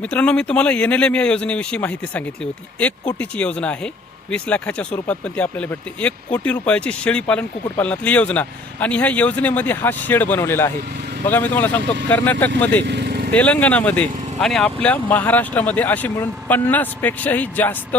मित्रांनो मी तुम्हाला N L M या योजनेविषयी माहिती सांगितली होती. एक कोटीची योजना आहे. वीस लाखाच्या स्वरूपात पण ती आपल्याला भेटते. एक कोटी रुपयाची शेळीपालन कुक्कुटपालनातली योजना. आणि ह्या योजनेमध्ये हा शेड बनवलेला आहे. बघा मी तुम्हाला सांगतो कर्नाटकमध्ये तेलंगणामध्ये आणि आपल्या महाराष्ट्रामध्ये असे मिळून पन्नासपेक्षाही जास्त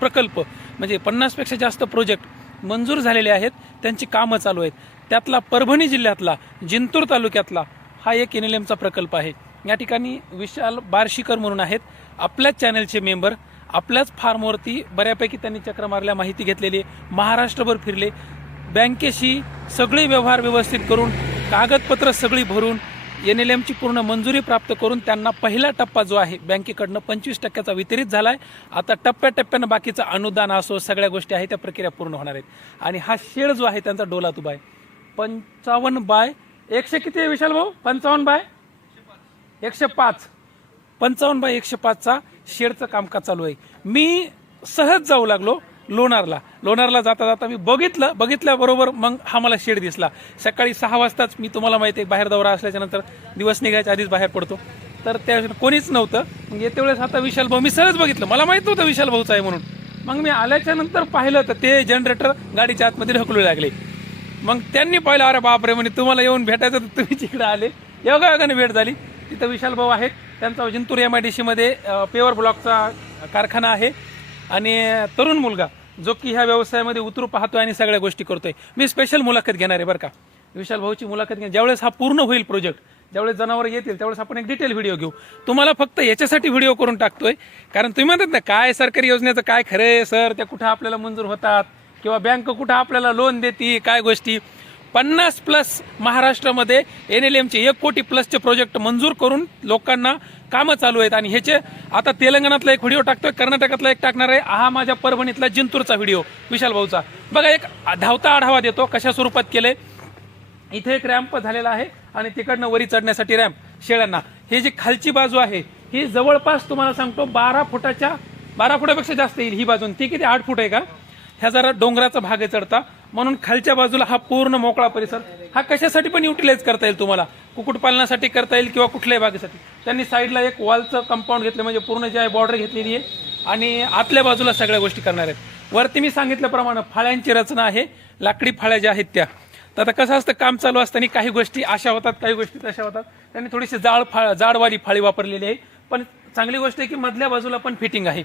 प्रकल्प म्हणजे पन्नासपेक्षा जास्त प्रोजेक्ट मंजूर झालेले आहेत. त्यांची कामं चालू आहेत. त्यातला परभणी जिल्ह्यातला जिंतूर तालुक्यातला हा एक एन एल एमचा प्रकल्प आहे. या ठिकाणी विशाल बार्शीकर म्हणून आहेत. आपल्याच चॅनलचे मेंबर आपल्याच फार्मवरती बऱ्यापैकी त्यांनी चक्र मारल्या माहिती घेतलेली महाराष्ट्रभर फिरले. बँकेशी सगळे व्यवहार व्यवस्थित करून कागदपत्र सगळी भरून एन एल एमची पूर्ण मंजुरी प्राप्त करून त्यांना पहिला टप्पा जो आहे बँकेकडनं पंचवीस टक्क्याचा वितरित झाला आहे आता टप्प्याटप्प्यानं बाकीचं अनुदान असो सगळ्या गोष्टी आहेत त्या प्रक्रिया पूर्ण होणार आहेत. आणि हा शेड जो आहे त्यांचा डोलात उभा आहे. पंचावन्न बाय एकशे किती आहे विशाल भाऊ? पंचावन्न बाय? एकशे पाच. पंचावन्न बाय एकशे पाचचा शेडचं कामकाज चालू आहे. मी सहज जाऊ लागलो लोणारला. लोणारला जाता जाता मी बघितलं बघितल्याबरोबर मग हा मला शेड दिसला. सकाळी सहा वाजताच मी तुम्हाला माहिती आहे बाहेर दौरा असल्याच्या नंतर दिवस निघायच्या आधीच बाहेर पडतो. तर त्या कोणीच नव्हतं. मग येते वेळेस आता विशाल भाऊ मी सहज बघितलं. मला माहीत नव्हतं विशाल भाऊचं आहे म्हणून. मग मी आल्याच्यानंतर पाहिलं तर ते जनरेटर गाडीच्या आतमध्ये ढकलू लागले. मग त्यांनी पाहिलं अरे बापरे म्हणे तुम्हाला येऊन भेटायचं तर तुम्ही तिकडे आले. योगा योगाने भेट झाली. तिथं विशाल भाऊ आहेत. त्यांचा जिंतूर एम आय डी सीमध्ये पेवर ब्लॉकचा कारखाना आहे. आणि तरुण मुलगा जो की ह्या व्यवसायामध्ये उतरू पाहतोय आणि सगळ्या गोष्टी करतोय. मी स्पेशल मुलाखत घेणार आहे बरं का. विशाल भाऊची मुलाखत घेणार ज्यावेळेस हा पूर्ण होईल प्रोजेक्ट ज्यावेळेस जनावर येतील त्यावेळेस आपण एक डिटेल व्हिडिओ घेऊ. तुम्हाला फक्त याच्यासाठी व्हिडिओ करून टाकतोय. कारण तुम्ही म्हणतात ना काय सरकारी योजनेचं काय खरं आहे सर? त्या कुठं आपल्याला मंजूर होतात? किंवा बँक कुठं आपल्याला लोन देते? काय गोष्टी? पन्नास प्लस महाराष्ट्रामध्ये एन एल एमचे एक कोटी प्लसचे प्रोजेक्ट मंजूर करून लोकांना कामं चालू आहेत. आणि ह्याचे आता तेलंगणातला एक व्हिडिओ टाकतोय कर्नाटकातला एक टाकणार आहे. हा माझ्या परभणीतला जिंतूरचा व्हिडिओ विशाल भाऊचा. बघा एक धावता आढावा देतो कशा स्वरूपात केले. इथे एक रॅम्प झालेला आहे आणि तिकडनं वरी चढण्यासाठी रॅम्प. शेळ्यांना. ही जी खालची बाजू आहे ही जवळपास तुम्हाला सांगतो बारा फुटाच्या बारा फुटापेक्षा जास्त येईल ही बाजून. ती किती? आठ फूट आहे का? ह्या जरा डोंगराचा भाग आहे चढता. म्हणून खालच्या बाजूला हा पूर्ण मोकळा परिसर हा कशासाठी पण युटिलाइज करता येईल तुम्हाला? कुक्कुटपालनासाठी करता येईल किंवा कुठल्याही बागेसाठी? त्यांनी साईडला एक वॉलचं कंपाऊंड घेतलं म्हणजे पूर्ण जे आहे बॉर्डर घेतलेली आहे आणि आतल्या बाजूला सगळ्या गोष्टी करणार आहेत. वरती मी सांगितल्याप्रमाणे फाळ्यांची रचना आहे लाकडी फाळ्या ज्या आहेत त्या. तर आता कसं असतं काम चालू असताना काही गोष्टी अशा होतात काही गोष्टी तशा होतात. त्यांनी थोडीशी जाड फाळ जाडवाली फाळी वापरलेली आहे. पण चांगली गोष्ट आहे की मधल्या बाजूला पण फिटिंग आहे.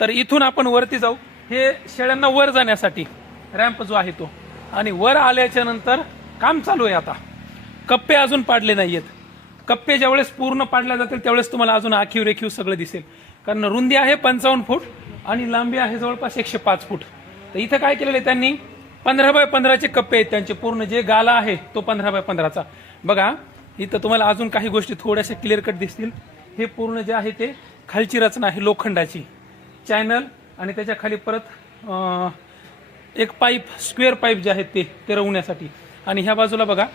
तर इथून आपण वरती जाऊ. हे शेळ्यांना वर जाण्यासाठी रॅम्प जो आहे तो. आणि वर आल्याच्यानंतर काम चालू आहे आता. कप्पे अजून पाडले नाही आहेत कप्पे ज्यावेळेस पूर्ण पाडल्या जातील त्यावेळेस तुम्हाला अजून आखीव रेखीव सगळं दिसेल. कारण रुंदी आहे पंचावन्न फूट आणि लांबी आहे जवळपास एकशे पाच फूट. तर इथं काय केलेलं आहे त्यांनी? पंधरा बाय पंधराचे कप्पे आहेत त्यांचे. पूर्ण जे गाला आहे तो पंधरा बाय पंधराचा. बघा इथं तुम्हाला अजून काही गोष्टी थोड्याशा क्लिअर कट दिसतील. हे पूर्ण जे आहे ते खालची रचना आहे लोखंडाची. चॅनल आणि त्याच्याखाली परत एक पाईप स्क्वेअर पाईप जे आहेत ते ते रवण्यासाठी आणि ह्या बाजूला बघा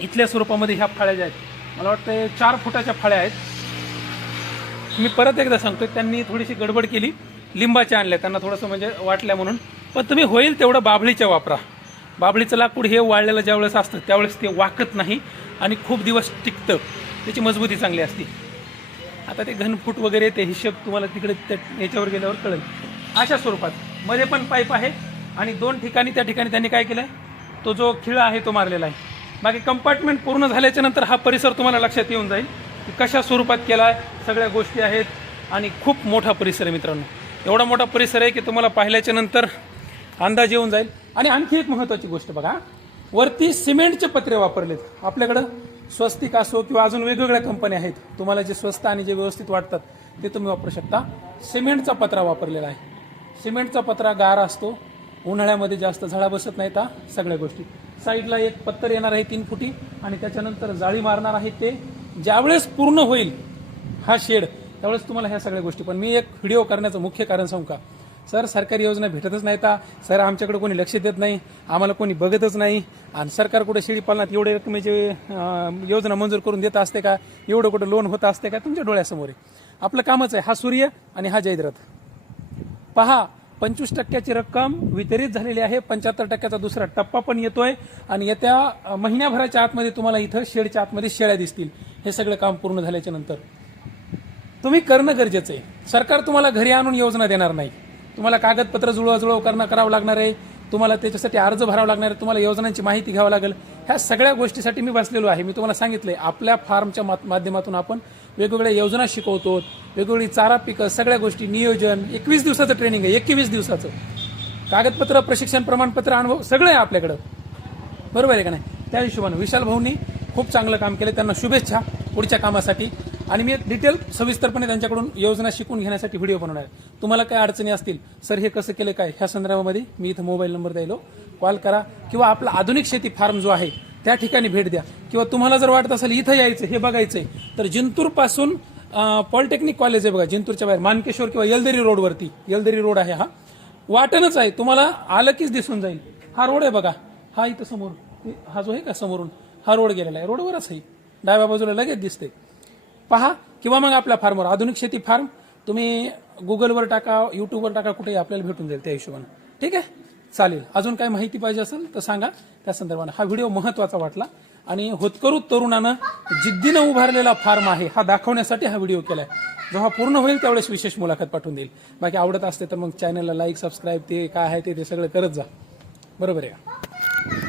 इथल्या स्वरूपामध्ये ह्या फाळ्या ज्या आहेत मला वाटतं चार फुटाच्या फाळ्या आहेत. मी परत एकदा सांगतोय त्यांनी थोडीशी गडबड केली लिंबाच्या आणल्या त्यांना थोडंसं म्हणजे वाटल्या म्हणून. पण तुम्ही होईल तेवढं बाभळीच्या वापरा. बाभळीचं लाकूड हे वाळलेलं ज्यावेळेस असतं त्यावेळेस ते वाकत नाही आणि खूप दिवस टिकतं. त्याची मजबूती चांगली असते. आता ते घनफूट वगैरे ते हिशेब तुम्हाला तिकडे त्या याच्यावर गेल्यावर कळेल. अशा स्वरूपात. मध्ये पण पाईप आहे. आणि दोन ठिकाणी त्या ठिकाणी त्यांनी काय केलंय? तो जो खिळा आहे तो मारलेला आहे. बाकी कंपार्टमेंट पूर्ण झाल्याच्यानंतर हा परिसर तुम्हाला लक्षात येऊन जाईल की कशा स्वरूपात केला आहे सगळ्या गोष्टी आहेत आणि खूप मोठा परिसर आहे मित्रांनो. एवढा मोठा परिसर आहे की तुम्हाला पाहिल्याच्या नंतर अंदाज येऊन जाईल. आणि आणखी एक महत्त्वाची गोष्ट बघा. वरती सिमेंटचे पत्रे वापरलेत. आपल्याकडं स्वस्तिक असो किंवा अजून वेगवेगळ्या कंपन्या आहेत. तुम्हाला जे स्वस्त आणि जे व्यवस्थित वाटतात ते तुम्ही वापरू शकता. सिमेंटचा पत्रा वापरलेला आहे. सिमेंटचा पत्रा गार असतो. उन्हाळ्यामध्ये जास्त झाडा बसत नाहीत हा सगळ्या गोष्टी. साईडला एक पत्तर येणार आहे तीन फुटी आणि त्याच्यानंतर जाळी मारणार आहे ते. ज्यावेळेस पूर्ण होईल हा शेड त्यावेळेस तुम्हाला ह्या सगळ्या गोष्टी. पण मी एक व्हिडिओ करण्याचं मुख्य कारण सांगू का? सर सरकारी योजना भेटतच नाही का सर आमच्याकडे कोणी लक्ष देत नाही आम्हाला कोणी बघतच नाही. आणि सरकार कुठे शेळी पालनात एवढे रकमेचे योजना मंजूर करून देत असते का? एवढं कुठं लोन होत असते का? तुमच्या डोळ्यासमोर आहे. आपलं कामच आहे हा सूर्य आणि हा जयद्रथ. पहा पंचवीस टक्क्याची रक्कम वितरित झालेली आहे. पंच्याहत्तर टक्क्याचा दुसरा टप्पा पण येतोय. आणि येत्या महिन्याभराच्या आतमध्ये तुम्हाला इथं शेडच्या आतमध्ये शेळ्या दिसतील. हे सगळं काम पूर्ण झाल्याच्यानंतर. तुम्ही करणं गरजेचं आहे. सरकार तुम्हाला घरी आणून योजना देणार नाही. तुम्हाला कागदपत्र जुळवाजुळव करणं करावं लागणार आहे. तुम्हाला त्याच्यासाठी अर्ज भरावा लागणार आहे. तुम्हाला योजनांची माहिती घ्यावं लागेल. ह्या सगळ्या गोष्टीसाठी मी बसलेलो आहे. मी तुम्हाला सांगितले आपल्या फार्मच्या माध्यमातून आपण वेगवेगळ्या योजना शिकवतो वेगवेगळी चारा पिकं सगळ्या गोष्टी नियोजन एकवीस दिवसाचं ट्रेनिंग आहे एकवीस दिवसाचं. कागदपत्र प्रशिक्षण प्रमाणपत्र अनुभव सगळं आहे आपल्याकडं. बरोबर आहे का नाही? त्या हिशोबानं विशाल भाऊंनी खूप चांगलं काम केलं. त्यांना शुभेच्छा पुढच्या कामासाठी. आणि मी डिटेल सविस्तरपणे त्यांच्याकडून योजना शिकून घेण्यासाठी व्हिडिओ बनवणार आहे. तुम्हाला काय अडचणी असतील सर हे कसं केलं काय? ह्या संदर्भामध्ये मी इथं मोबाईल नंबर द्यायलो. कॉल करा किंवा आपला आधुनिक शेती फार्म जो आहे त्या ठिकाणी भेट द्या. किंवा तुम्हाला जर वाटत असेल इथं यायचं हे बघायचंय तर जिंतूरपासून पॉलिटेक्निक कॉलेज आहे बघा जिंतूरच्या बाहेर मानकेश्वर किंवा येलदरी रोडवरती येलदरी रोड आहे हा. वाटणच आहे तुम्हाला आलं कीच दिसून जाईल. हा रोड आहे बघा. हा इथं समोर. हा जो आहे का समोरून? हा रोड गेलेला आहे. रोडवरच आहे. डाव्या बाजूला लगेच दिसते पहा किंवा मग आपल्या फार्मवर आधुनिक शेती फार्म तुम्ही गुगलवर टाका युट्यूबवर टाका कुठेही आपल्याला भेटून जाईल त्या हिशोबानं. ठीक आहे? चालेल. अजून काय माहिती पाहिजे असेल तर सांगा. त्या संदर्भानं हा व्हिडिओ महत्त्वाचा वाटला. आणि होतकरू तरुणानं जिद्दीनं उभारलेला फार्म आहे हा दाखवण्यासाठी हा व्हिडिओ केलाय. जेव्हा पूर्ण होईल त्यावेळेस विशेष मुलाखत पाठवून देईल. बाकी आवडत असते तर मग चॅनलला लाईक सबस्क्राईब ते काय आहे ते ते सगळं करत जा. बरोबर आहे